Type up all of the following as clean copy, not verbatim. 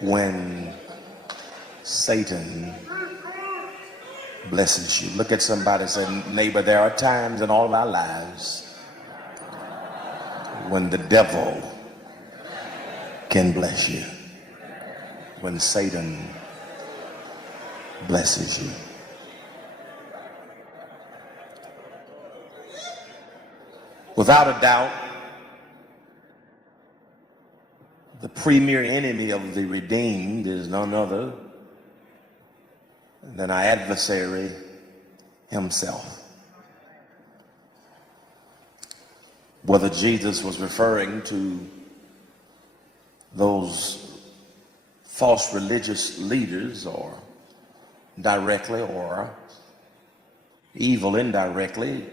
when Satan blesses you. Look at somebody and say, neighbor, there are times in all of our lives when the devil can bless you, when Satan blesses you. Without a doubt, the premier enemy of the redeemed is none other than our adversary himself. Whether Jesus was referring to those false religious leaders, or directly, or evil indirectly,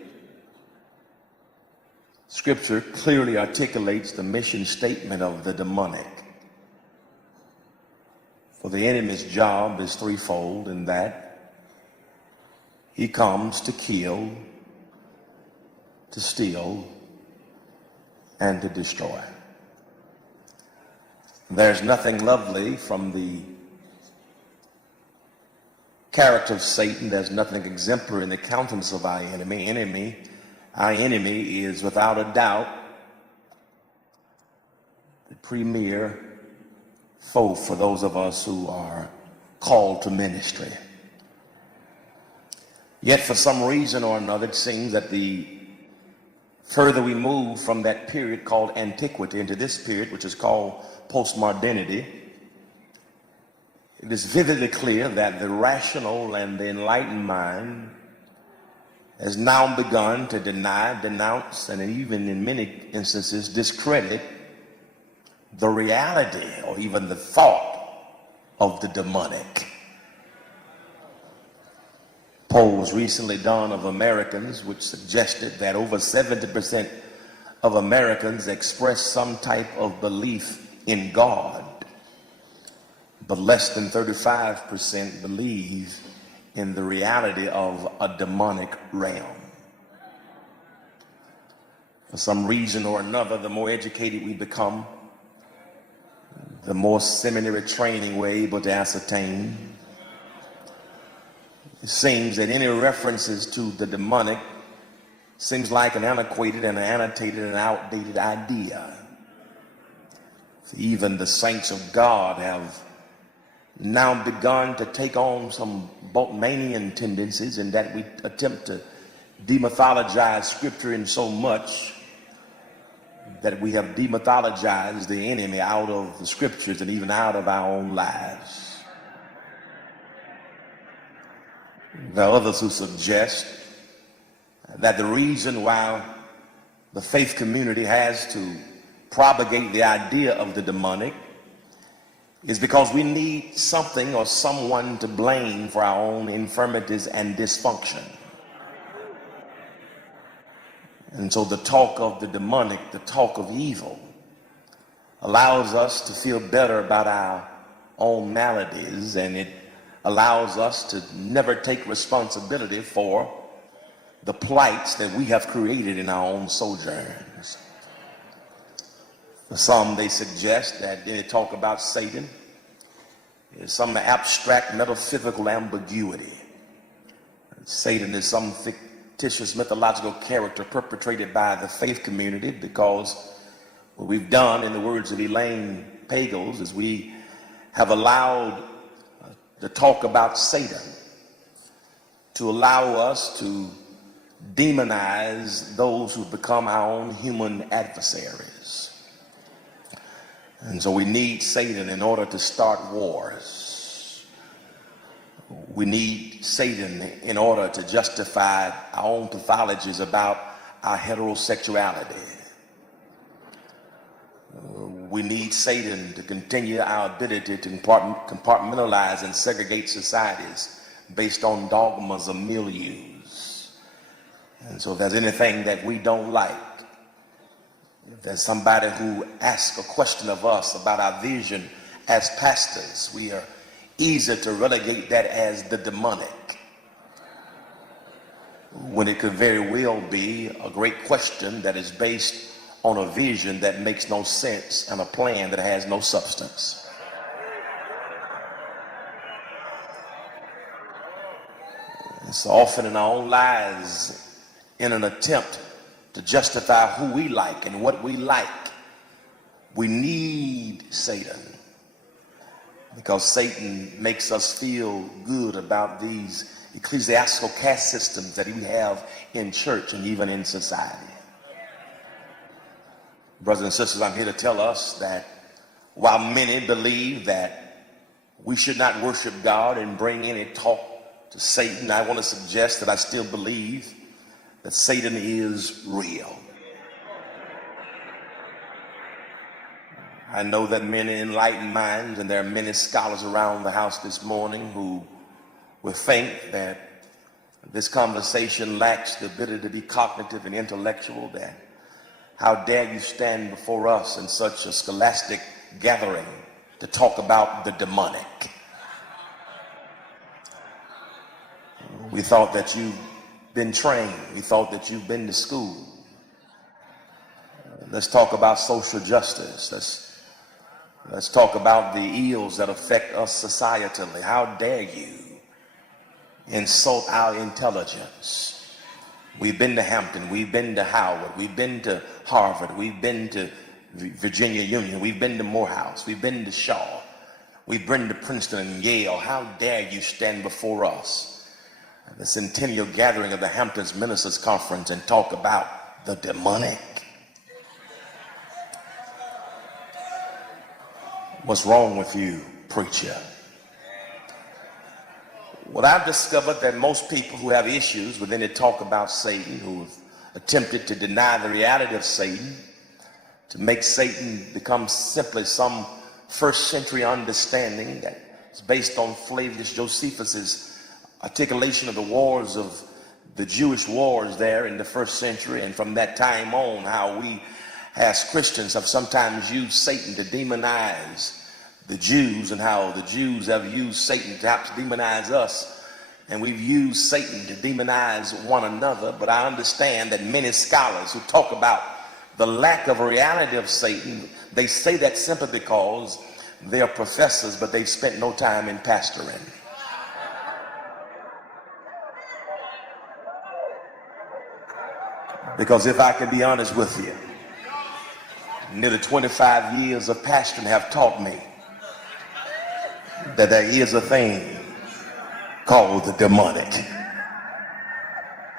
Scripture clearly articulates the mission statement of the demonic. For the enemy's job is threefold, in that he comes to kill, to steal, and to destroy. There's nothing lovely from the character of Satan. There's nothing exemplary in the countenance of our enemy. Our enemy is without a doubt the premier foe for those of us who are called to ministry. Yet for some reason or another, it seems that the further we move from that period called antiquity into this period, which is called postmodernity, it is vividly clear that the rational and the enlightened mind has now begun to deny, denounce, and even in many instances discredit the reality or even the thought of the demonic. Polls recently done of Americans which suggested that over 70% of Americans express some type of belief in God, but less than 35% believe in the reality of a demonic realm. For some reason or another, the more educated we become, the more seminary training we're able to ascertain. It seems that any references to the demonic seems like an antiquated and an annotated and outdated idea. Even the saints of God have now begun to take on some Boltmanian tendencies, in that we attempt to demythologize Scripture in so much that we have demythologized the enemy out of the Scriptures and even out of our own lives. There are others who suggest that the reason why the faith community has to propagate the idea of the demonic is because we need something or someone to blame for our own infirmities and dysfunction. And so the talk of the demonic, the talk of evil, allows us to feel better about our own maladies, and it allows us to never take responsibility for the plights that we have created in our own sojourns. For some, they suggest that any talk about Satan is some abstract metaphysical ambiguity. Satan is some fictitious mythological character perpetrated by the faith community, because what we've done, in the words of Elaine Pagels, is we have allowed the talk about Satan to allow us to demonize those who become our own human adversaries. And so we need Satan in order to start wars. We need Satan in order to justify our own pathologies about our heterosexuality. We need Satan to continue our ability to compartmentalize and segregate societies based on dogmas or milieus. And so if there's anything that we don't like, if there's somebody who asks a question of us about our vision as pastors, we are easy to relegate that as the demonic, when it could very well be a great question that is based on a vision that makes no sense and a plan that has no substance. So often in our own lives, in an attempt to justify who we like and what we like, we need Satan, because Satan makes us feel good about these ecclesiastical caste systems that we have in church and even in society. Brothers and sisters, I'm here to tell us that while many believe that we should not worship God and bring any talk to Satan, I want to suggest that I still believe that Satan is real. I know that many enlightened minds, and there are many scholars around the house this morning who will think that this conversation lacks the ability to be cognitive and intellectual. That how dare you stand before us in such a scholastic gathering to talk about the demonic. We thought that you've been trained. We thought that you've been to school. Let's talk about social justice. Let's talk about the ills that affect us societally. How dare you insult our intelligence? We've been to Hampton, we've been to Howard, we've been to Harvard, we've been to Virginia Union, we've been to Morehouse, we've been to Shaw, we've been to Princeton and Yale. How dare you stand before us at the centennial gathering of the Hamptons Ministers Conference and talk about the demonic? What's wrong with you, preacher? Well, I've discovered that most people who have issues with any talk about Satan, who have attempted to deny the reality of Satan, to make Satan become simply some first century understanding that is based on Flavius Josephus's articulation of the wars of the Jewish wars there in the first century, and from that time on, how we as Christians have sometimes used Satan to demonize the Jews, and how the Jews have used Satan to perhaps demonize us, and we've used Satan to demonize one another. But I understand that many scholars who talk about the lack of reality of Satan, they say that simply because they are professors, but they've spent no time in pastoring. Because if I can be honest with you, nearly 25 years of pastoring have taught me that there is a thing called the demonic.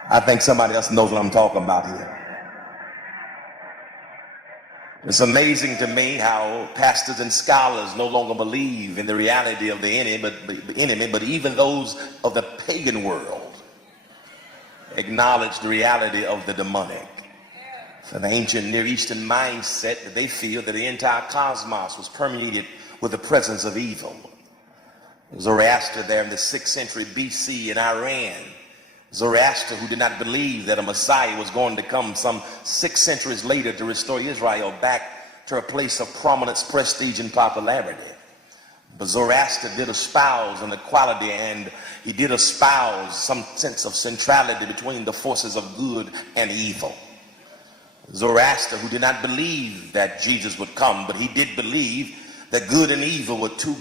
I think somebody else knows what I'm talking about here. It's amazing to me how pastors and scholars no longer believe in the reality of the enemy, but even those of the pagan world acknowledge the reality of the demonic. It's an ancient Near Eastern mindset that they feel that the entire cosmos was permeated with the presence of evil. Zoroaster there in the 6th century BC in Iran, Zoroaster, who did not believe that a Messiah was going to come some 6 centuries later to restore Israel back to a place of prominence, prestige, and popularity. But Zoroaster did espouse an equality, and he did espouse some sense of centrality between the forces of good and evil. Zoroaster, who did not believe that Jesus would come, but he did believe that good and evil were two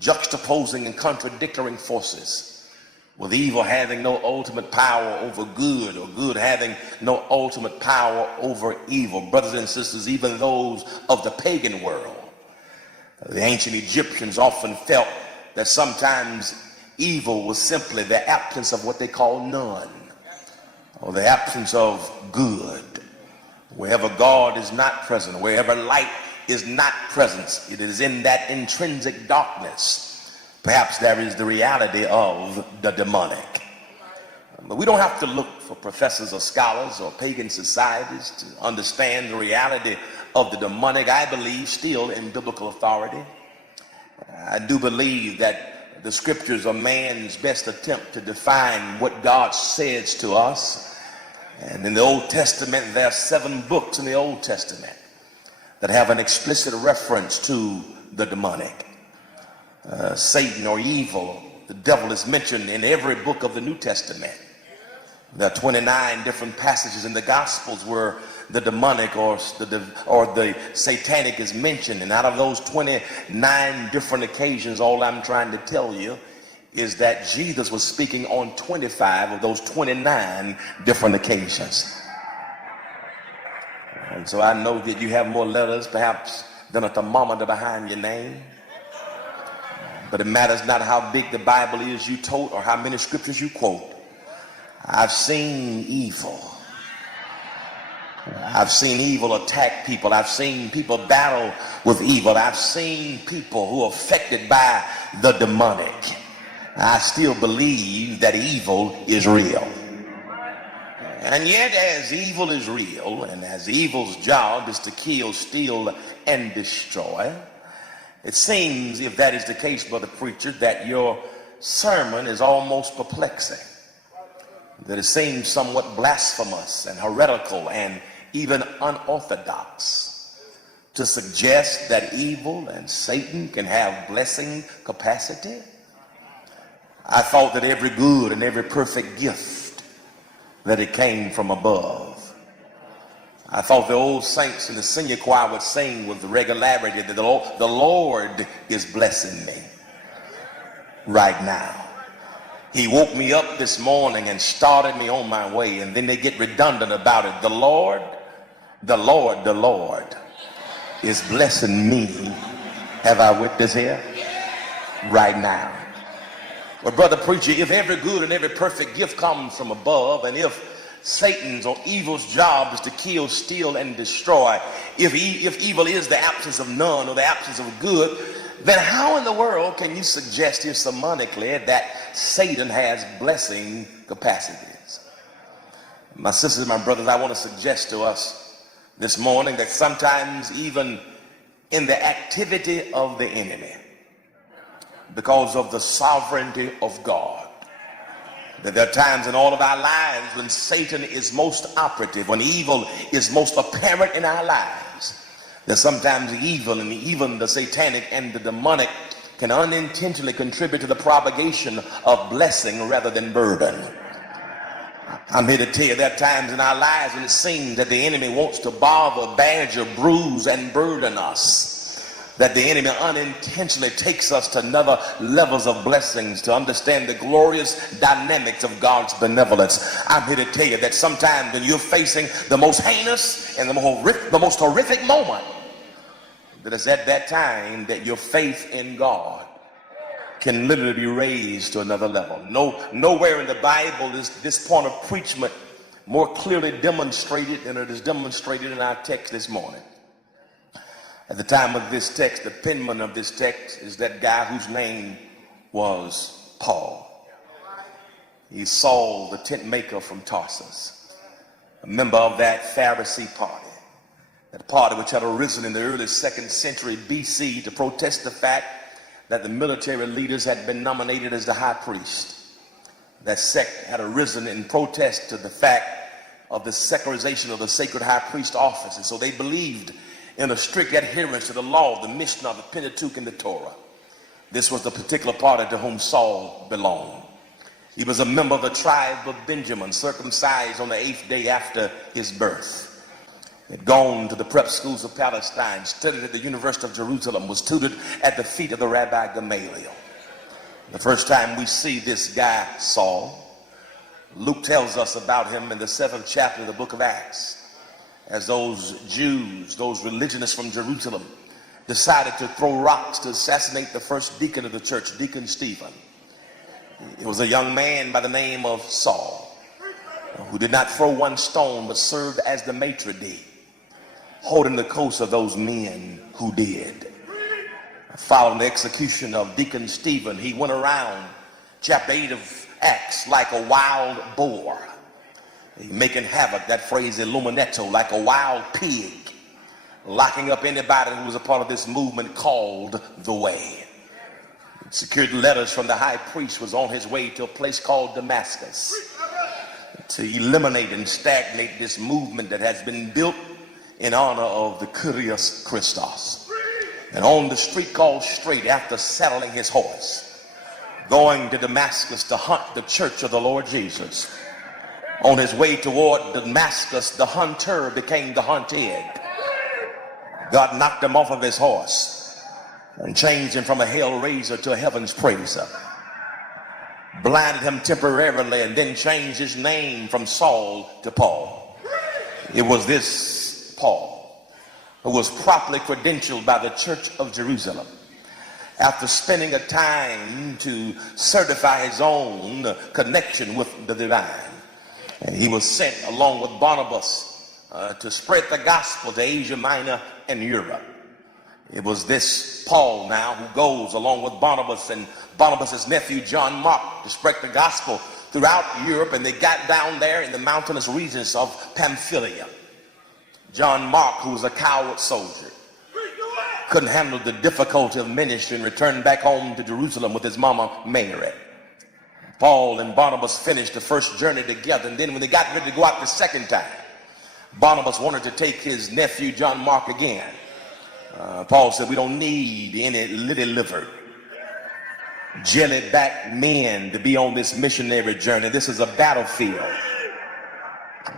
juxtaposing and contradictory forces, with evil having no ultimate power over good, or good having no ultimate power over evil. Brothers and sisters, even those of the pagan world, the ancient Egyptians often felt that sometimes evil was simply the absence of what they call none, or the absence of good. Wherever God is not present, wherever light is not present, it is in that intrinsic darkness. Perhaps there is the reality of the demonic. But we don't have to look for professors or scholars or pagan societies to understand the reality of the demonic. I believe still in biblical authority. I do believe that the scriptures are man's best attempt to define what God says to us. And in the Old Testament, there are 7 books in the Old Testament that have an explicit reference to the demonic. Satan or evil, the devil, is mentioned in every book of the New Testament. There are 29 different passages in the Gospels where the demonic or the satanic is mentioned. And out of those 29 different occasions, all I'm trying to tell you is that Jesus was speaking on 25 of those 29 different occasions. And so I know that you have more letters perhaps than a thermometer behind your name. But it matters not how big the Bible is you tote or how many scriptures you quote. I've seen evil. I've seen evil attack people. I've seen people battle with evil. I've seen people who are affected by the demonic. I still believe that evil is real. And yet, as evil is real, and as evil's job is to kill, steal, and destroy, it seems, if that is the case, brother preacher, that your sermon is almost perplexing. That it seems somewhat blasphemous and heretical and even unorthodox to suggest that evil and Satan can have blessing capacity. I thought that every good and every perfect gift, that it came from above. I thought the old saints in the senior choir would sing with regularity that the Lord is blessing me right now. He woke me up this morning and started me on my way, and then they get redundant about it. The Lord is blessing me. Have I witness here? Right now. Well, brother preacher, if every good and every perfect gift comes from above, and if Satan's or evil's job is to kill, steal, and destroy, if evil is the absence of none or the absence of good, then how in the world can you suggest here sermonically that Satan has blessing capacities? My sisters and my brothers, I want to suggest to us this morning that sometimes even in the activity of the enemy, because of the sovereignty of God, that there are times in all of our lives when Satan is most operative, when evil is most apparent in our lives, that sometimes evil and even the satanic and the demonic can unintentionally contribute to the propagation of blessing rather than burden. I'm here to tell you there are times in our lives when it seems that the enemy wants to bother, badger, bruise, and burden us, that the enemy unintentionally takes us to another levels of blessings to understand the glorious dynamics of God's benevolence. I'm here to tell you that sometimes when you're facing the most heinous and the most horrific moment, that it's at that time that your faith in God can literally be raised to another level. Nowhere in the Bible is this point of preachment more clearly demonstrated than it is demonstrated in our text this morning. At the time of this text, the penman of this text is that guy whose name was Paul. He's Saul, the tent maker from Tarsus, a member of that Pharisee party, that party which had arisen in the early 2nd century BC to protest the fact that the military leaders had been nominated as the high priest. That sect had arisen in protest to the fact of the secularization of the sacred high priest office, and so they believed in a strict adherence to the law, the Mishnah, the Pentateuch, and the Torah. This was the particular party to whom Saul belonged. He was a member of the tribe of Benjamin, circumcised on the 8th day after his birth. He had gone to the prep schools of Palestine, studied at the University of Jerusalem, was tutored at the feet of the Rabbi Gamaliel. The first time we see this guy, Saul, Luke tells us about him in the 7th chapter of the book of Acts, as those Jews, those religionists from Jerusalem, decided to throw rocks to assassinate the first deacon of the church, Deacon Stephen. It was a young man by the name of Saul, who did not throw one stone, but served as the maitre d', holding the coast of those men who did. Following the execution of Deacon Stephen, he went around, chapter 8 of Acts, like a wild boar, making havoc, that phrase illuminato, like a wild pig, locking up anybody who was a part of this movement called the Way. Secured letters from the high priest, was on his way to a place called Damascus to eliminate and stagnate this movement that has been built in honor of the Kyrios Christos. And on the street called Straight, after saddling his horse, going to Damascus to hunt the church of the Lord Jesus, on his way toward Damascus, the hunter became the hunted. God knocked him off of his horse and changed him from a hell raiser to a heaven's praiser. blinded him temporarily, and then changed his name from Saul to Paul. It was this Paul who was properly credentialed by the Church of Jerusalem after spending a time to certify his own connection with the divine. And he was sent along with Barnabas to spread the gospel to Asia Minor and Europe. It was this Paul now who goes along with Barnabas and Barnabas' nephew John Mark to spread the gospel throughout Europe, and they got down there in the mountainous regions of Pamphylia. John Mark, who was a coward soldier, couldn't handle the difficulty of ministry and returned back home to Jerusalem with his mama Mary. Paul and Barnabas finished the first journey together, and then when they got ready to go out the second time, Barnabas wanted to take his nephew John Mark again. Paul said, we don't need any lily-livered, jelly-backed men to be on this missionary journey. This is a battlefield.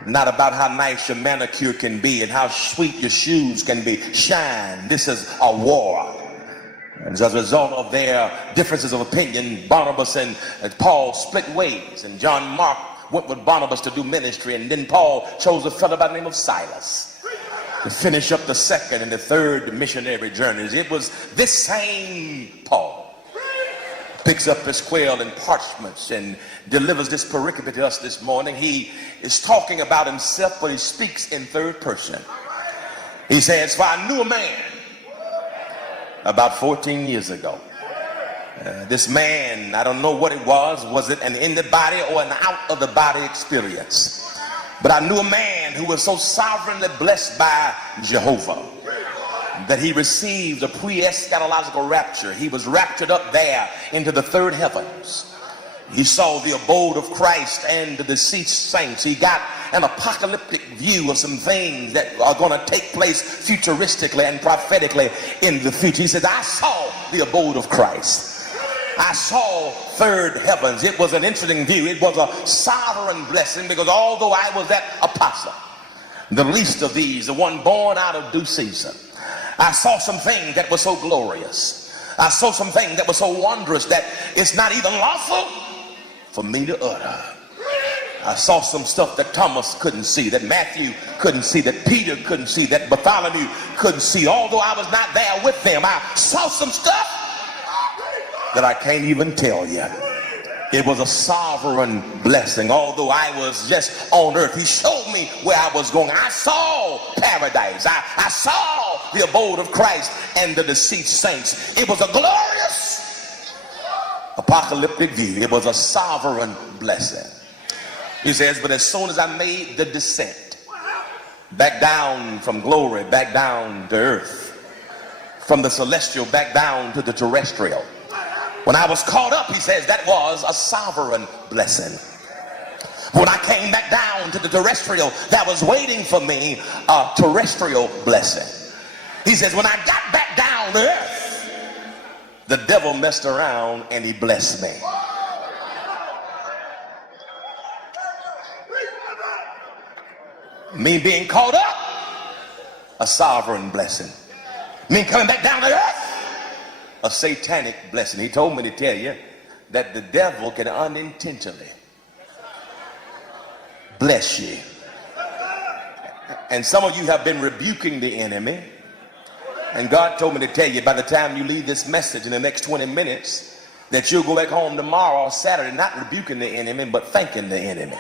Not about how nice your manicure can be and how sweet your shoes can be. Shine. This is a war. And as a result of their differences of opinion, Barnabas and Paul split ways. And John Mark went with Barnabas to do ministry. And then Paul chose a fellow by the name of Silas to finish up the second and the third missionary journeys. It was this same Paul picks up his quill and parchments and delivers this pericope to us this morning. He is talking about himself, but he speaks in third person. He says, for I knew a man about 14 years ago. This man, I don't know what it was. Was it an in the body or an out of the body experience? But I knew a man who was so sovereignly blessed by Jehovah that he received a pre-eschatological rapture. He was raptured up there into the third heavens. He saw the abode of Christ and the deceased saints. He got an apocalyptic view of some things that are going to take place futuristically and prophetically in the future. He said, I saw the abode of Christ. I saw third heavens. It was an interesting view. It was a sovereign blessing, because although I was that apostle, the least of these, the one born out of due season, I saw some things that were so glorious. I saw some things that were so wondrous that it's not even lawful for me to utter. I saw some stuff that Thomas couldn't see, that Matthew couldn't see, that Peter couldn't see, that Bartholomew couldn't see. Although I was not there with them, I saw some stuff that I can't even tell you. It was a sovereign blessing. Although I was just on earth, he showed me where I was going. I saw paradise. I saw the abode of Christ and the deceased saints. It was a glorious apocalyptic view. It was a sovereign blessing. He says, but as soon as I made the descent back down from glory, back down to earth, from the celestial back down to the terrestrial, when I was caught up, he says, that was a sovereign blessing. When I came back down to the terrestrial, that was waiting for me a terrestrial blessing. He says, when I got back down to earth, the devil messed around and he blessed me. Me being caught up, a sovereign blessing. Me coming back down to earth, a satanic blessing. He told me to tell you that the devil can unintentionally bless you. And some of you have been rebuking the enemy, and God told me to tell you, by the time you leave this message in the next 20 minutes, that you'll go back home tomorrow or Saturday not rebuking the enemy, but thanking the enemy.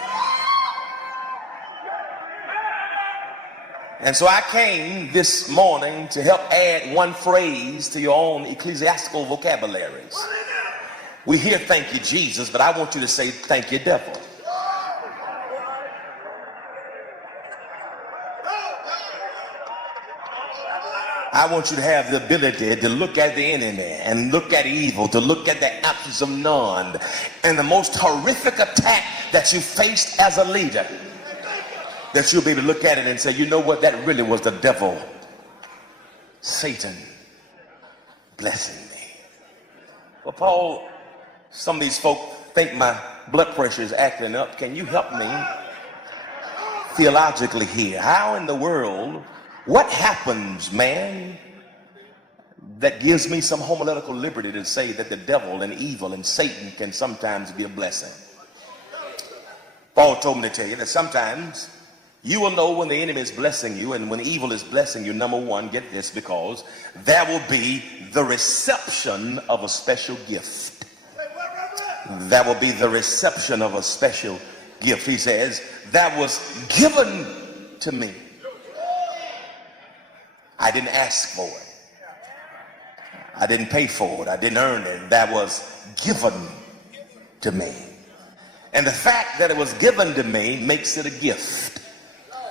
And so I came this morning to help add one phrase to your own ecclesiastical vocabularies. We hear thank you, Jesus, but I want you to say thank you, devil. I want you to have the ability to look at the enemy and look at evil, to look at the absence of none, and the most horrific attack that you faced as a leader, that you'll be able to look at it and say, you know what, that really was the devil, Satan, blessing me. Well, Paul, some of these folk think my blood pressure is acting up. Can you help me theologically here? How in the world, what happens, man, that gives me some homiletical liberty to say that the devil and evil and Satan can sometimes be a blessing. Paul told me to tell you that sometimes you will know when the enemy is blessing you and when evil is blessing you. Number one, get this, because there will be the reception of a special gift. There will be the reception of a special gift. He says, that was given to me. I didn't ask for it. I didn't pay for it. I didn't earn it. That was given to me. And the fact that it was given to me makes it a gift.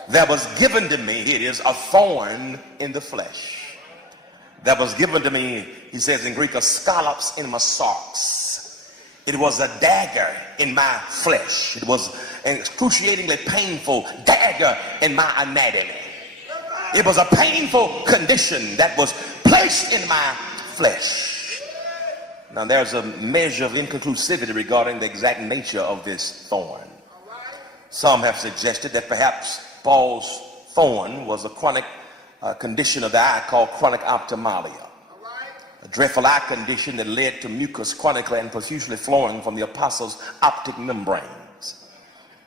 That was given to me, it is a thorn in the flesh. That was given to me, he says in Greek, a scallops in my sarx. It was a dagger in my flesh. It was an excruciatingly painful dagger in my anatomy. It was a painful condition that was placed in my flesh. Now there's a measure of inconclusivity regarding the exact nature of this thorn. Some have suggested that perhaps Paul's thorn was a chronic condition of the eye called chronic ophthalmia. A dreadful eye condition that led to mucus chronically and profusely flowing from the apostle's optic membranes.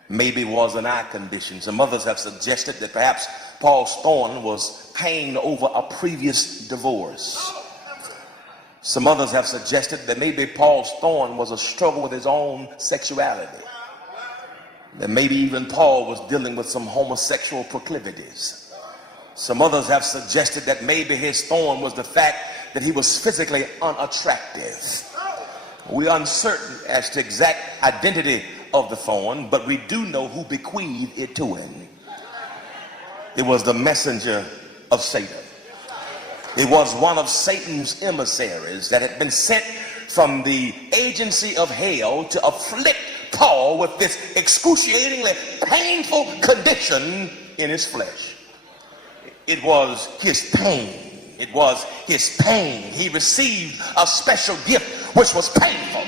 Maybe it was an eye condition. Some others have suggested that perhaps Paul's thorn was pain over a previous divorce. Some others have suggested that maybe Paul's thorn was a struggle with his own sexuality. That maybe even Paul was dealing with some homosexual proclivities. Some others have suggested that maybe his thorn was the fact that he was physically unattractive. We are uncertain as to exact identity of the thorn, but we do know who bequeathed it to him. It was the messenger of Satan. It was one of Satan's emissaries that had been sent from the agency of hell to afflict Paul with this excruciatingly painful condition in his flesh. It was his pain. It was his pain. He received a special gift which was painful.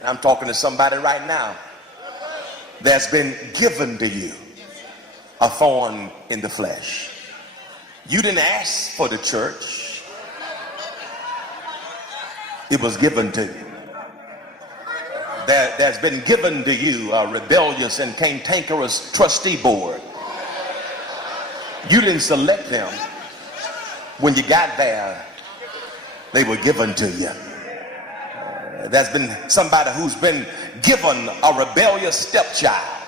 And I'm talking to somebody right now. There's been given to you a thorn in the flesh. You didn't ask for the church. It was given to you. There's been given to you a rebellious and cantankerous trustee board. You didn't select them. When you got there, they were given to you. There's been somebody who's been given a rebellious stepchild.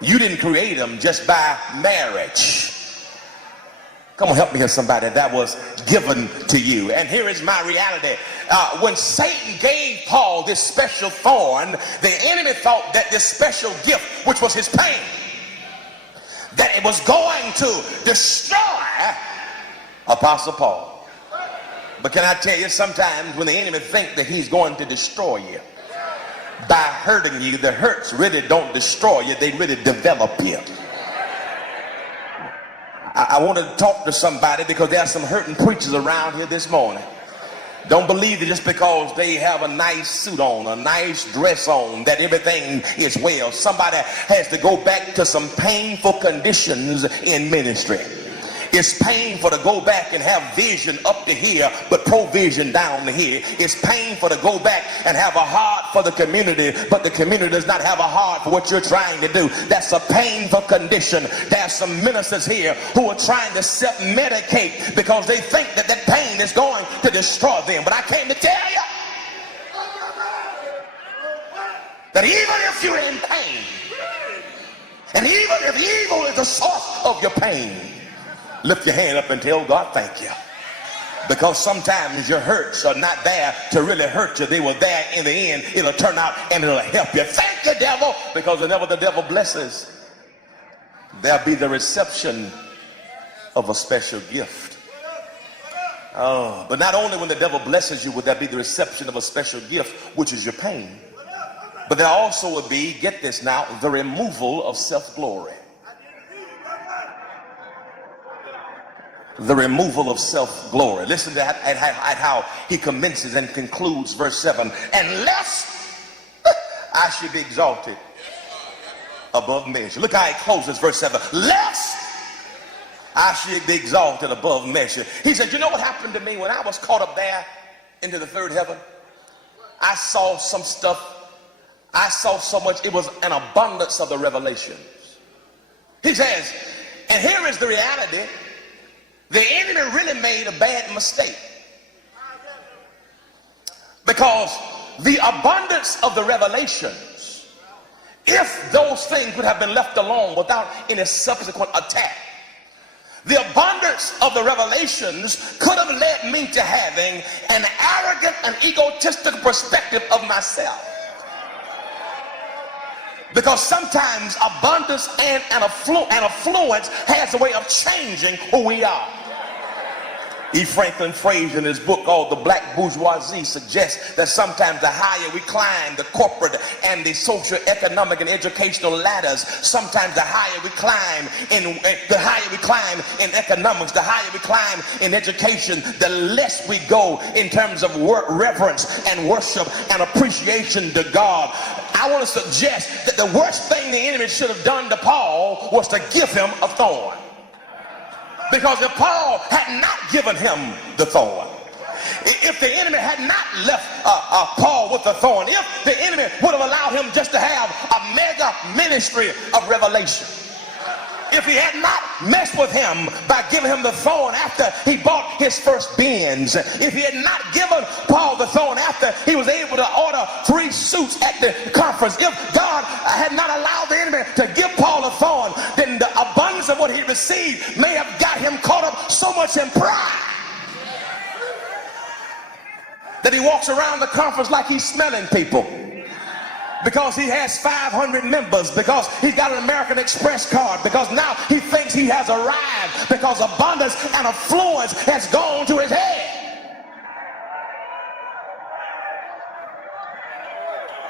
You didn't create them just by marriage. Come on, help me here, somebody. That was given to you. And here is my reality. When Satan gave Paul this special thorn, the enemy thought that this special gift, which was his pain, that it was going to destroy Apostle Paul. But can I tell you, sometimes when the enemy thinks that he's going to destroy you by hurting you, the hurts really don't destroy you, they really develop you. I want to talk to somebody because there are some hurting preachers around here this morning. Don't believe that just because they have a nice suit on, a nice dress on, that everything is well. Somebody has to go back to some painful conditions in ministry. It's painful to go back and have vision up to here, but provision down to here. It's painful to go back and have a heart for the community, but the community does not have a heart for what you're trying to do. That's a painful condition. There's some ministers here who are trying to self-medicate because they think that that pain is going to destroy them. But I came to tell you that even if you're in pain, and even if evil is the source of your pain, lift your hand up and tell God thank you. Because sometimes your hurts are not there to really hurt you. They were there in the end. It'll turn out and it'll help you. Thank you, devil, because whenever the devil blesses, there'll be the reception of a special gift. Oh, but not only when the devil blesses you would there be the reception of a special gift, which is your pain, but there also would be, get this now, the removal of self-glory. The removal of self-glory. Listen to that, at how he commences and concludes verse 7. Unless I should be exalted above measure. Look how he closes verse 7. Lest I should be exalted above measure. He said, you know what happened to me when I was caught up there into the third heaven? I saw some stuff. I saw so much. It was an abundance of the revelations. He says, and here is the reality. The enemy really made a bad mistake. Because the abundance of the revelations, if those things would have been left alone without any subsequent attack, the abundance of the revelations could have led me to having an arrogant and egotistical perspective of myself. Because sometimes abundance and affluence has a way of changing who we are. E. Franklin Fraser in his book called The Black Bourgeoisie suggests that sometimes the higher we climb the corporate and the social, economic, and educational ladders, sometimes the higher we climb in economics, the higher we climb in education, the less we go in terms of reverence and worship and appreciation to God. I want to suggest that the worst thing the enemy should have done to Paul was to give him a thorn. Because if Paul had not given him the thorn, if the enemy had not left Paul with the thorn, if the enemy would have allowed him just to have a mega ministry of revelation, if he had not messed with him by giving him the thorn after he bought his first Benz, if he had not given Paul the thorn after he was able to order 3 suits at the conference, if God had not allowed the enemy to give Paul a thorn, then the abundance of what he received may have got him caught up so much in pride that he walks around the conference like he's smelling people. Because he has 500 members, because he's got an American Express card, because now he thinks he has arrived, because abundance and affluence has gone to his head.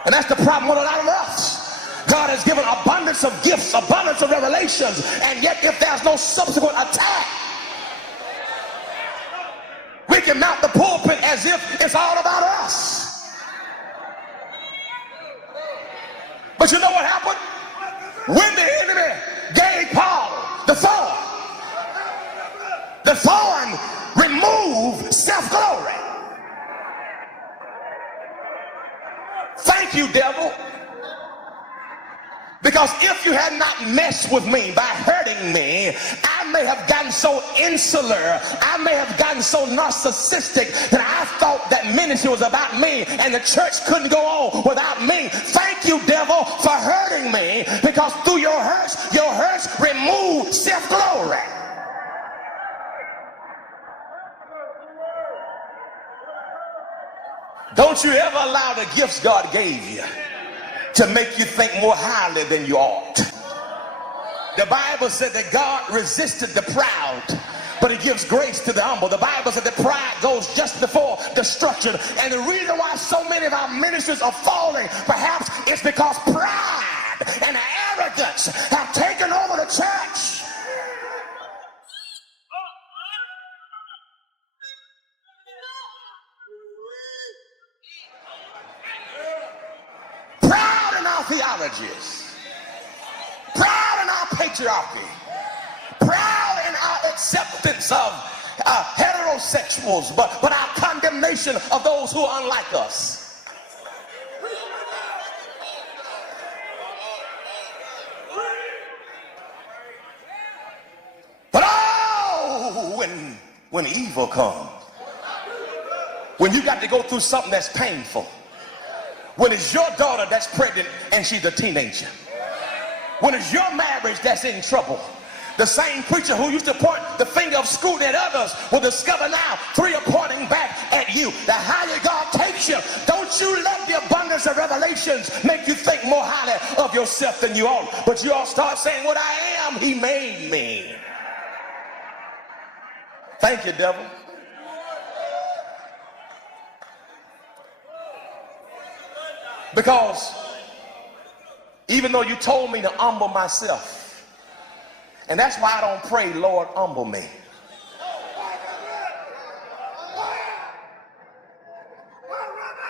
And that's the problem with a lot of us. God has given abundance of gifts, abundance of revelations, and yet if there's no subsequent attack, we can mount the pulpit as if it's all about us. But you know what happened? When the enemy gave Paul the thorn removed self-glory. Thank you, devil. Because if you had not messed with me by hurting me, I may have gotten so insular, I may have gotten so narcissistic that I thought that ministry was about me and the church couldn't go on without me. Thank you, devil, for hurting me, because through your hurts remove self-glory. Don't you ever allow the gifts God gave you to make you think more highly than you ought. The Bible said that God resisted the proud, but he gives grace to the humble. The Bible said that pride goes just before destruction. And the reason why so many of our ministries are falling, perhaps it's because pride and arrogance have taken over the church. Proud in our theologies, proud in our patriarchy, proud in our acceptance of heterosexuals, but our condemnation of those who are unlike us. But oh, when evil comes, when you got to go through something that's painful, when it's your daughter that's pregnant and she's a teenager, when it's your marriage that's in trouble, the same preacher who used to point the finger of scrutiny at others will discover now 3 are pointing back at you. The higher God takes you, don't you let the abundance of revelations make you think more highly of yourself than you ought, but you all start saying, what I am, he made me. Thank you, devil. Because even though you told me to humble myself, and that's why I don't pray, Lord, humble me.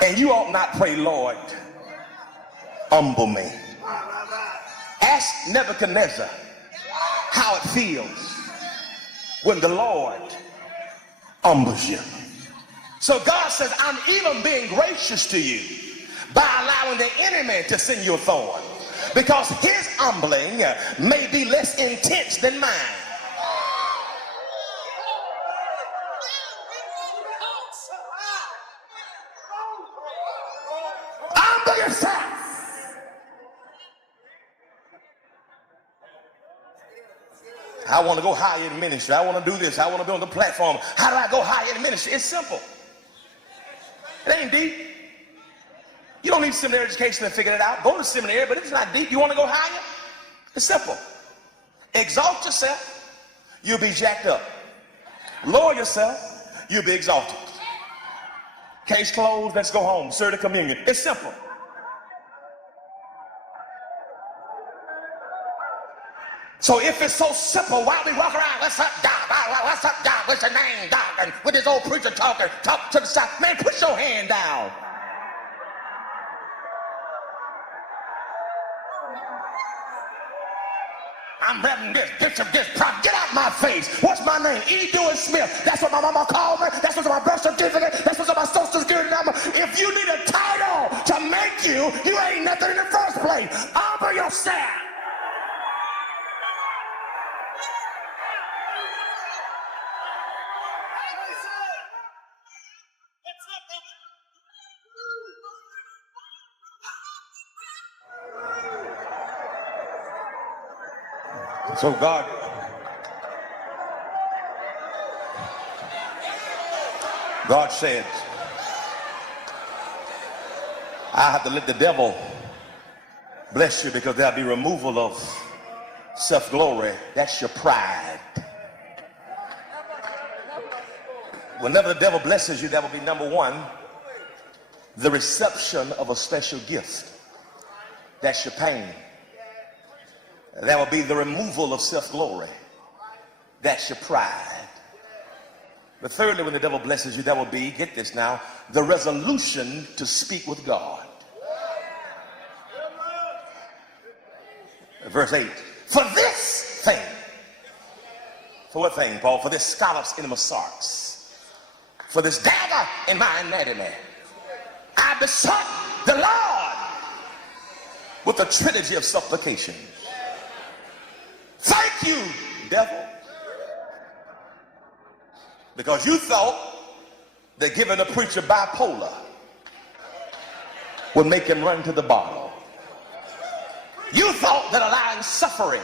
And you ought not pray, Lord, humble me. Ask Nebuchadnezzar how it feels when the Lord humbles you. So God says, I'm even being gracious to you by allowing the enemy to send you a thorn, because his humbling may be less intense than mine. Humble yourself. I want to go higher in ministry. I want to do this. I want to be on the platform. How do I go higher in ministry? It's simple. It ain't deep. You don't need seminary education to figure it out. Go to seminary, but it's not deep. You want to go higher? It's simple. Exalt yourself, you'll be jacked up. Lower yourself, you'll be exalted. Case closed, let's go home. Serve the communion. It's simple. So if it's so simple, why we walk around, what's up, dog? What's up, dog? What's your name, dog? And with this old preacher talk to the side. Man, put your hand down. I'm Reverend this, Bishop this, Prophet. Get out my face. What's my name? E.Dewey Smith. That's what my mama called me. That's what's on my birth certificate. That's what's on my social security number. If you need a title to make you ain't nothing in the first place. Humble yourself. So God said, I have to let the devil bless you, because there'll be removal of self-glory. That's your pride. Whenever the devil blesses you, that will be number one, the reception of a special gift. That's your pain. That will be the removal of self-glory. That's your pride. But thirdly, when the devil blesses you, that will be, get this now, the resolution to speak with God. Verse 8, for this thing. For what thing, Paul? For this scallops in my sarks. For this dagger in my anatomy. I besought the Lord with a trilogy of supplication. Thank you, devil. Because you thought that giving a preacher bipolar would make him run to the bottle. You thought that allowing suffering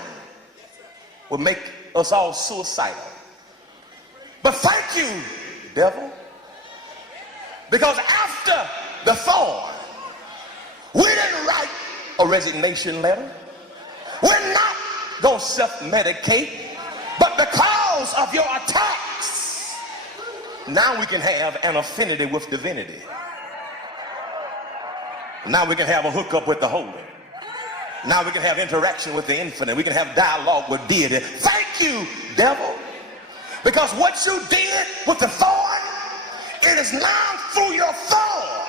would make us all suicidal. But thank you, devil. Because after the thorn, we didn't write a resignation letter. We're not going to self-medicate, but because of your attacks, now we can have an affinity with divinity. Now we can have a hookup with the holy. Now we can have interaction with the infinite. We can have dialogue with deity. Thank you, devil. Because what you did with the thorn, it is now through your thorn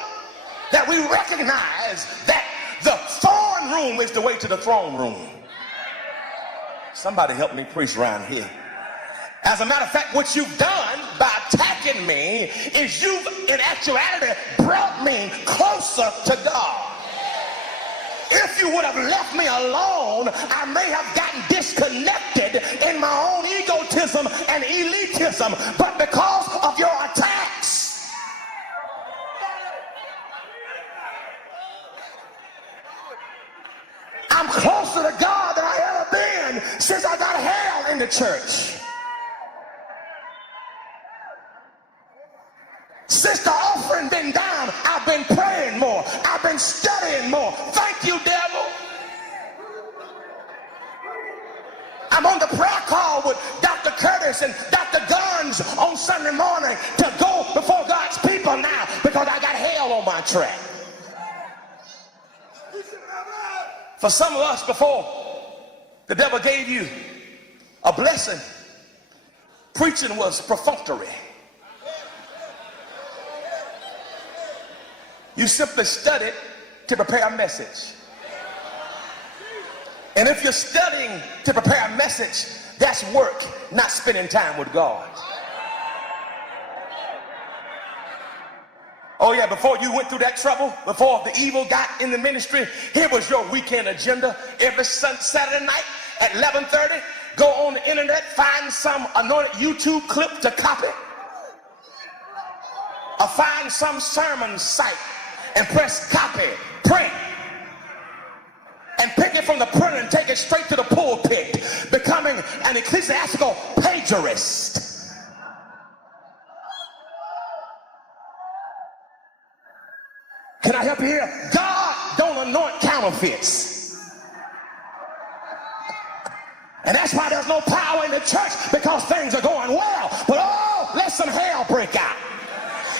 that we recognize that the thorn room is the way to the throne room. Somebody help me preach around here. As a matter of fact, what you've done by attacking me is you've, in actuality, brought me closer to God. If you would have left me alone, I may have gotten disconnected in my own egotism and elitism. But because of your attacks, I'm closer to God than I ever been since I got hell in the church. Since the offering been down, I've been praying more. I've been studying more. Thank you, devil. I'm on the prayer call with Dr. Curtis and Dr. Guns on Sunday morning to go before God's people now because I got hell on my track. For some of us, before the devil gave you a blessing, preaching was perfunctory. You simply studied to prepare a message. And if you're studying to prepare a message, message, that's work, not spending time with God. Oh yeah, before you went through that trouble, before the evil got in the ministry, here was your weekend agenda. Every Saturday night at 11:30, go on the internet, find some anointed YouTube clip to copy, or find some sermon site and press copy, print, and pick it from the printer and take it straight to the pulpit, becoming an ecclesiastical plagiarist. Can I help you here? God don't anoint counterfeits. And that's why there's no power in the church, because things are going well. But oh, let some hell break out.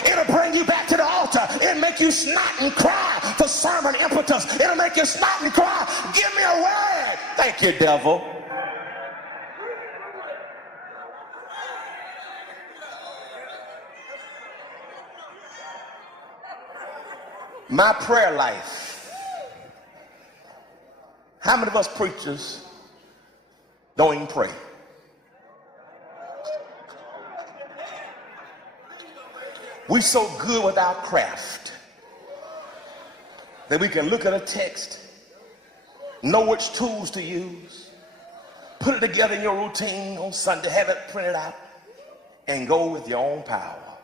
It'll bring you back to the altar. It'll make you snot and cry for sermon impetus. It'll make you snot and cry. Give me a word. Thank you, devil. My prayer life. How many of us preachers don't even pray? We so good with our craft that we can look at a text, know which tools to use, put it together in your routine on Sunday, have it printed out, and go with your own power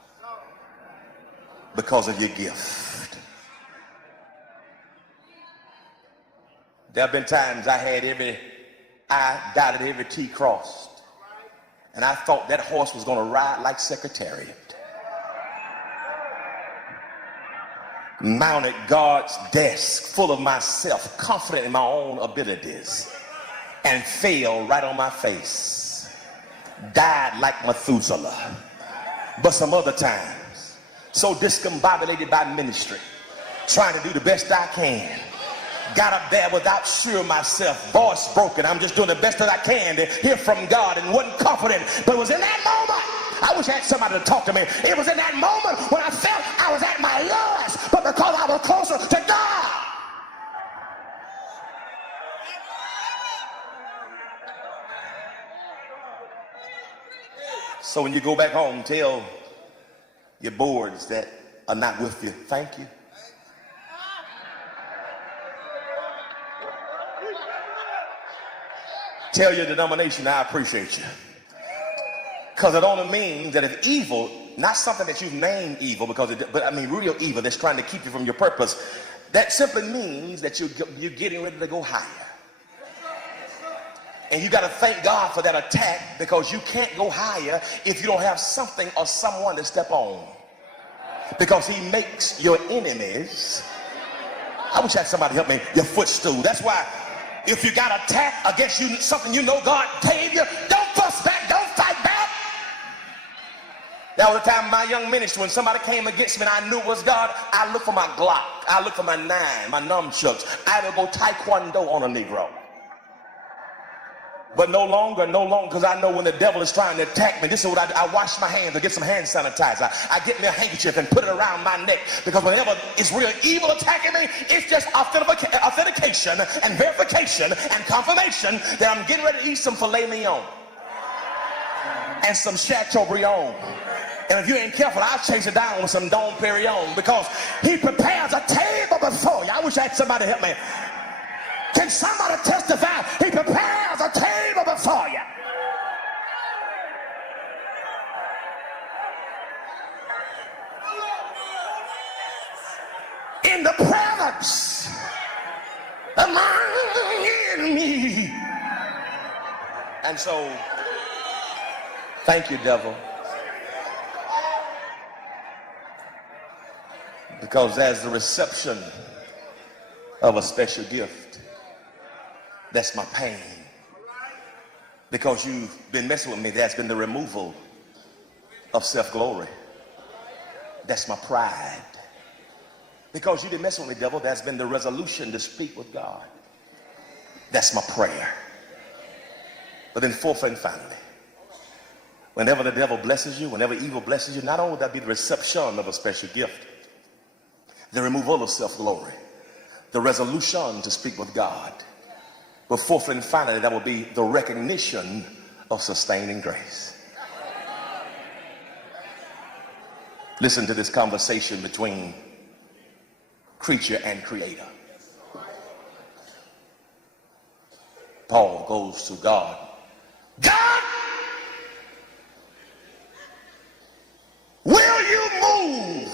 because of your gift. There have been times I had every I dotted, every T crossed, and I thought that horse was going to ride like Secretariat. Mounted God's desk full of myself, confident in my own abilities, and fell right on my face. Died like Methuselah. But some other times, so discombobulated by ministry, trying to do the best I can, got up there without sure myself, voice broken. I'm just doing the best that I can to hear from God, and wasn't confident. But it was in that moment, I wish I had somebody to talk to me. It was in that moment when I felt I was at my lowest, but because I was closer to God. So when you go back home, tell your boards that are not with you, thank you. Tell your denomination, I appreciate you. Because it only means that if evil, not something that you've named evil, but I mean real evil that's trying to keep you from your purpose, that simply means that you're getting ready to go higher. And you got to thank God for that attack, because you can't go higher if you don't have something or someone to step on. Because he makes your enemies, I wish I had somebody help me, your footstool. That's why if you got attack against you, something you know God gave you, don't fuss back, don't fight back. That was the time in my young ministry when somebody came against me and I knew it was God, I looked for my Glock, I looked for my 9, my nunchucks. I would go taekwondo on a Negro. But no longer, because I know when the devil is trying to attack me, this is what I wash my hands, I get some hand sanitizer. I get me a handkerchief and put it around my neck, because whenever it's real evil attacking me, it's just authentication and verification and confirmation that I'm getting ready to eat some filet mignon and some Chateaubriand. And if you ain't careful, I'll chase it down with some Dom Perignon, because he prepares a table before you. I wish I had somebody to help me. Can somebody testify? He prepares a table before you. In the presence of my enemy. And so, thank you, devil. Because as the reception of a special gift, that's my pain. Because you've been messing with me, that's been the removal of self-glory. That's my pride. Because you didn't mess with me, devil, that's been the resolution to speak with God. That's my prayer. But then fourth and finally, whenever the devil blesses you, whenever evil blesses you, not only would that be the reception of a special gift, the removal of self-glory, the resolution to speak with God, But fourthly and finally, that will be the recognition of sustaining grace. Listen to this conversation between creature and creator. Paul goes to God. God, will you move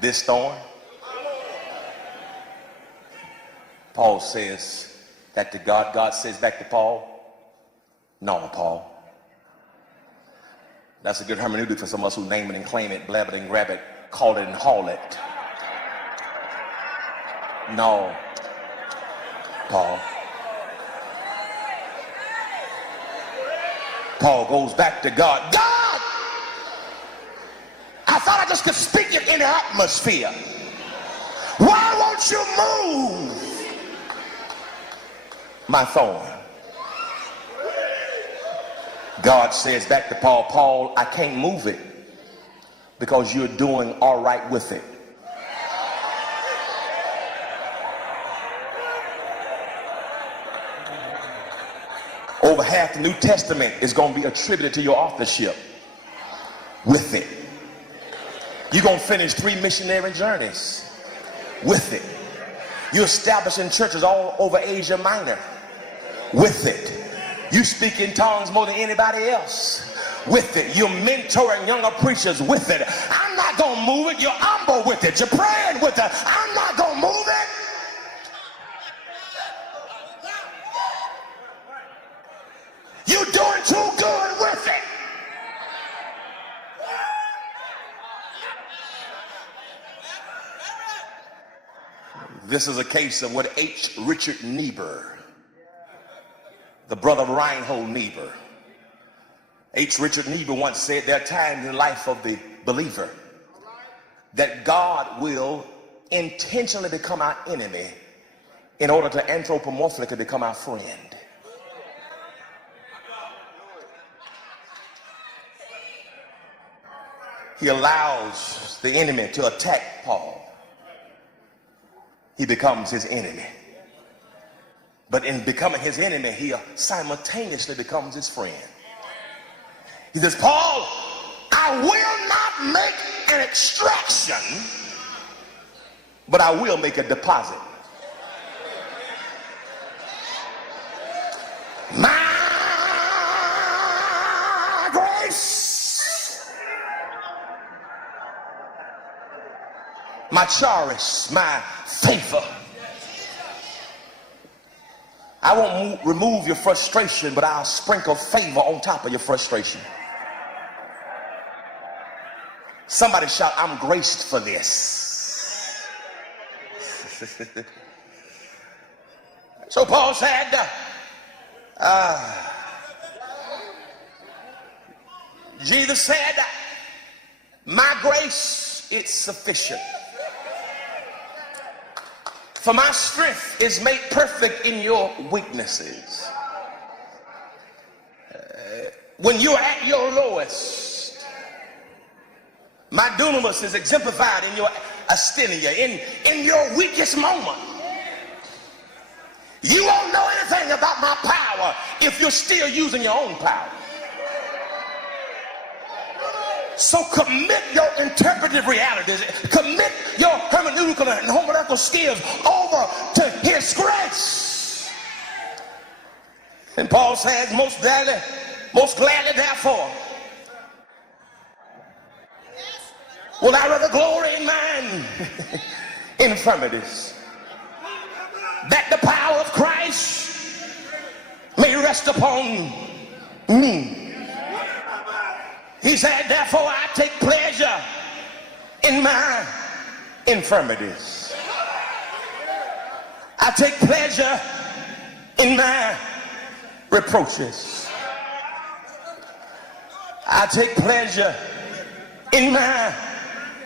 this thorn? Paul says back to God. God says back to Paul, no, Paul. That's a good hermeneutic for some of us who name it and claim it, blab it and grab it, call it and haul it. No, Paul. Paul goes back to God. God, I thought I just could speak it in the atmosphere. Why won't you move my thorn? God says back to Paul, Paul, I can't move it because you're doing all right with it. Over half the New Testament is going to be attributed to your authorship with it. You're going to finish 3 missionary journeys with it. You're establishing churches all over Asia Minor with it. You speak in tongues more than anybody else with it. You're mentoring younger preachers with it. I'm not going to move it. You're humble with it. You're praying with it. I'm not going to move it. You're doing too good with it. This is a case of what H. Richard Niebuhr, the brother of Reinhold Niebuhr. H. Richard Niebuhr once said there are times in the life of the believer that God will intentionally become our enemy in order to anthropomorphically become our friend. He allows the enemy to attack Paul. He becomes his enemy. But in becoming his enemy, he simultaneously becomes his friend. He says, Paul, I will not make an extraction, but I will make a deposit. My grace, my charis, my favor. I won't remove your frustration, but I'll sprinkle favor on top of your frustration. Somebody shout, I'm graced for this. So Paul said, Jesus said, my grace is sufficient. For my strength is made perfect in your weaknesses. When you're at your lowest, my dunamis is exemplified in your asthenia, in your weakest moment. You won't know anything about my power if you're still using your own power. So commit your interpretive realities, commit your hermeneutical and homiletical skills over to his grace. And Paul says, most gladly therefore, will I rather glory in mine infirmities, that the power of Christ may rest upon me. He said, therefore I take pleasure in my infirmities. I take pleasure in my reproaches. I take pleasure in my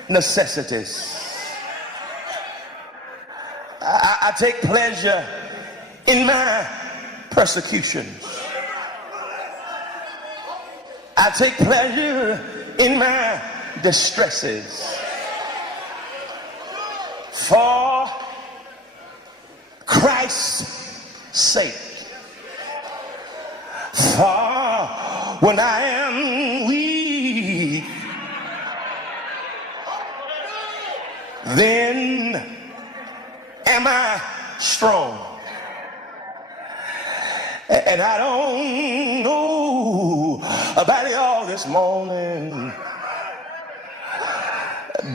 necessities. I take pleasure in my persecutions. I take pleasure in my distresses. For Christ's sake. For when I am weak, then am I strong. And I don't know about y'all this morning,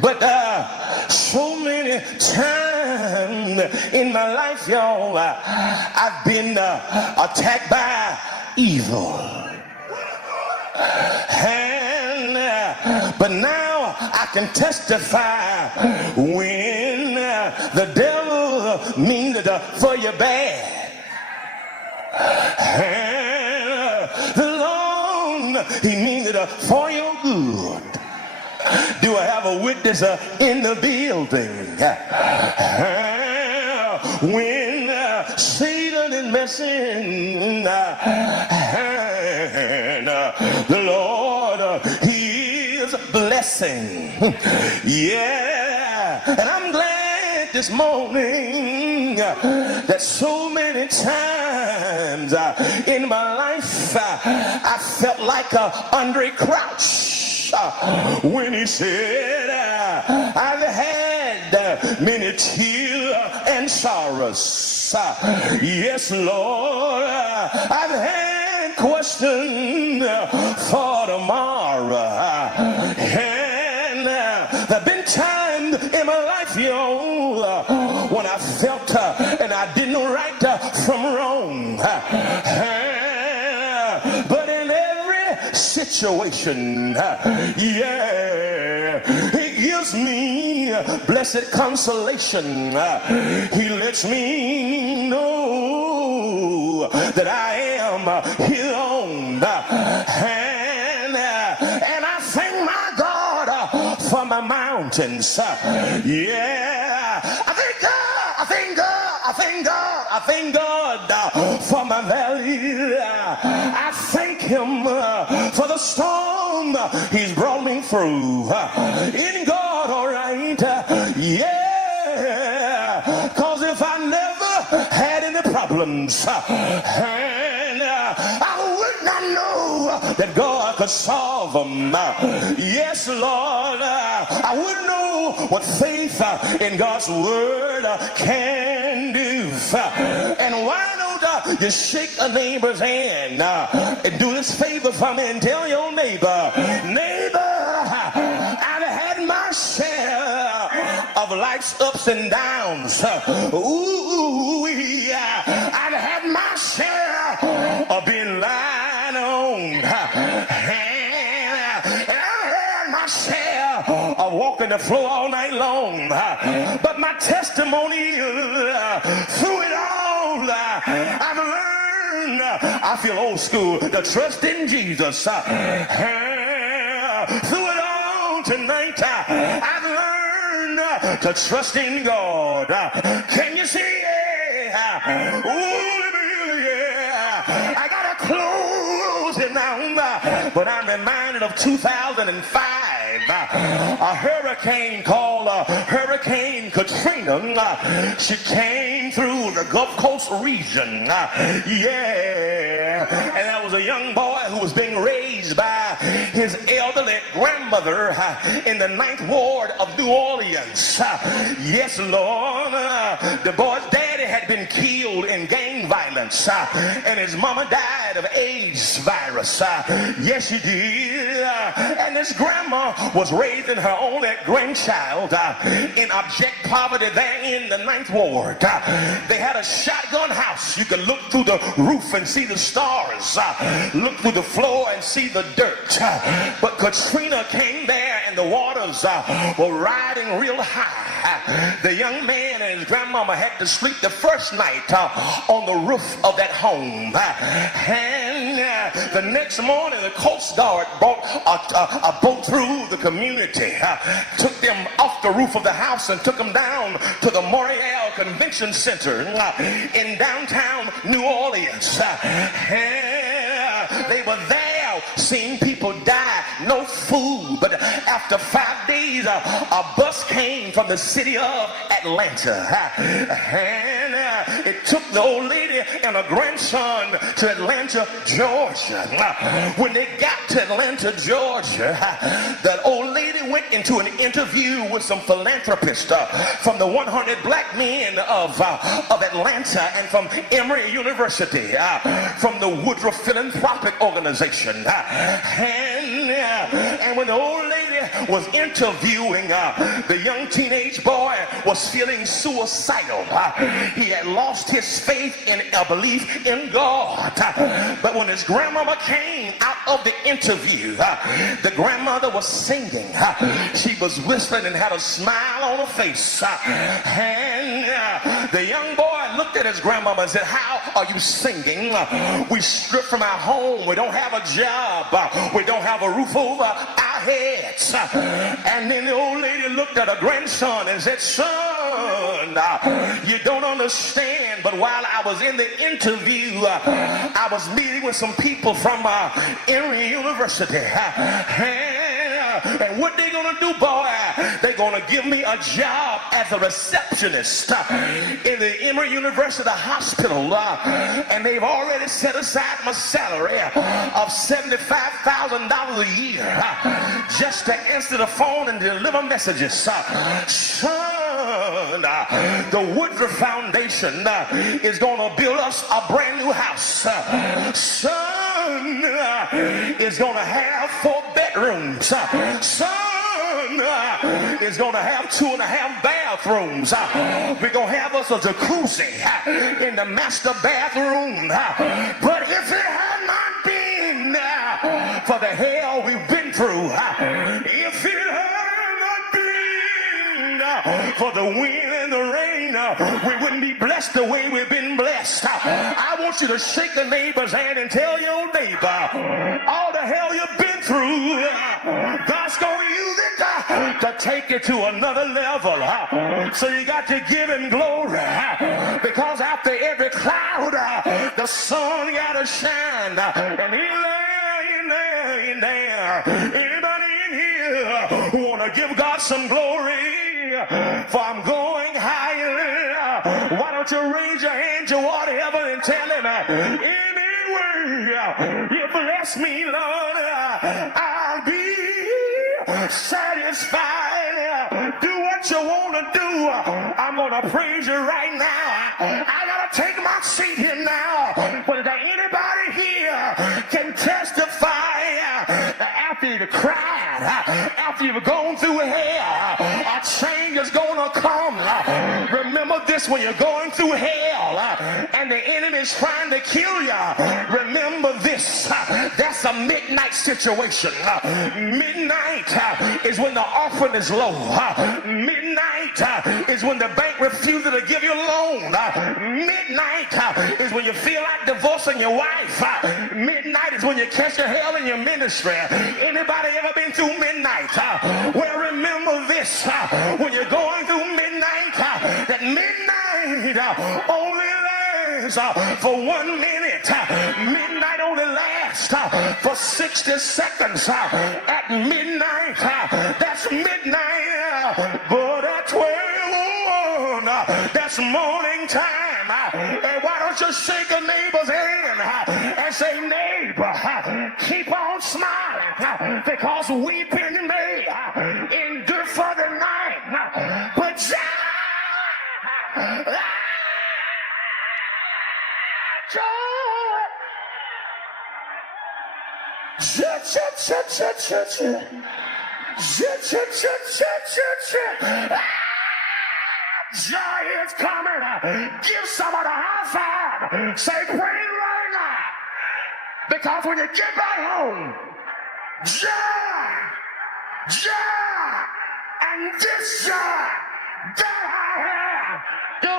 but so many times in my life, y'all, I've been attacked by evil. And but now I can testify when the devil means it for your bad, and the Lord, he means it for your good. Do I have a witness in the building? When Satan is messing, and the Lord, he is blessing. Yeah, and I'm glad this morning that so many times in my life I felt like Andre Crouch when he said, I've had many tears and sorrows. Yes, Lord, I've had questions for tomorrow. And there've been times in my life, when I felt and I didn't know right from wrong. But in every situation, yeah, he gives me blessed consolation. He lets me know that I am his own. And I thank my God for my mountains. Yeah, I thank God, I thank God, I thank God, I thank God for my valley. I thank him for the storm he's brought me through. In God, all right, yeah, cause if I never had any problems, and I would not know that God could solve them. Yes, Lord, I wouldn't know what faith in God's word can do. And why don't you shake a neighbor's hand and do this favor for me and tell your neighbor, I've had my share of life's ups and downs. Ooh, yeah, I've had my share of being lied on. And I've had my share of walking the floor all night long. But my testimony through it all, I've learned, I feel old school, to trust in Jesus. Through it all tonight, I've learned to trust in God. Can you see it? Ooh, yeah. I gotta close it now, but I'm reminded of 2005. A hurricane called Hurricane Katrina. She came through the Gulf Coast region. Yeah, and there was a young boy who was being raised by his elderly grandmother in the 9th Ward of New Orleans. Yes, Lord, the boy's daddy had been killed in gang violence, and his mama died of AIDS virus. Yes, she did. And his grandma was raising her only grandchild in abject poverty there in the 9th Ward. They had a shotgun house. You could look through the roof and see the stars, look through the floor and see the dirt. But Katrina came there and the waters were riding real high. The young man and his grandmama had to sleep the first night on the roof of that home. And the next morning the Coast Guard brought a boat through the community, took them off the roof of the house and took them down to the Morial Convention Center in downtown New Orleans. And they were there seeing people die no food. But after 5 days, a bus came from the city of Atlanta. And it took the old lady and her grandson to Atlanta, Georgia. When they got to Atlanta, Georgia, that old lady went into an interview with some philanthropists from the 100 black men of Atlanta and from Emory University, from the Woodruff Philanthropic Organization. And when the old lady was interviewing, the young teenage boy was feeling suicidal. He had lost his faith in a belief in God. But when his grandmother came out of the interview, the grandmother was singing. She was whistling and had a smile on her face. And the young boy looked at his grandmother and said, "How are you singing? We stripped from our home. We don't have a job. We don't have a roof over our heads." And then the old lady looked at her grandson and said, "Son, you don't understand, but while I was in the interview, I was meeting with some people from Emory University. And what they gonna do, boy? They gonna give me a job as a receptionist in the Emory University Hospital, and they've already set aside my salary of $75,000 a year just to answer the phone and deliver messages." Son, the Woodruff Foundation is gonna build us a brand new house. Son is gonna have 4 bedrooms. Son is gonna have 2.5 bathrooms. We're gonna have us a jacuzzi in the master bathroom. But if it had not been for the hell we've been through, if it had not been for the wind and the rain, we wouldn't be blessed the way we've been blessed. I want you to shake the neighbor's hand and tell your neighbor, all the hell you've been through, God's gonna use it to take it to another level. So you got to give him glory, because after every cloud, the sun gotta shine. And he lay in there. Anybody in here wanna give God some glory? For I'm going higher. Why don't you raise your hand toward heaven and tell him, anyway, you bless me, Lord, I'll be satisfied. Do what you want to do. I'm going to praise you right now. I got to take my seat here now. But is there anybody here can testify after you cried, after you've gone through hell, a change is going to come? Remember this, when you're going through hell and the enemy is trying to kill you, remember this, that's a midnight situation. Midnight is when the offering is low. Midnight is when the bank refuses to give you a loan. Midnight is when you feel like divorcing your wife. Midnight is when you catch your hell in your ministry. Anybody ever been through midnight? Well, remember this, when you're going through midnight, that midnight only lasts for 1 minute. Midnight only lasts for 60 seconds. At midnight, that's midnight. But at 12, that's morning time. And why don't you shake a neighbor's hand and say, neighbor, keep on smiling, because weeping may endure for the night, but joy is coming. Give someone a high five. Say, pray right now. Because when you get back home, joy, and this joy that I have, the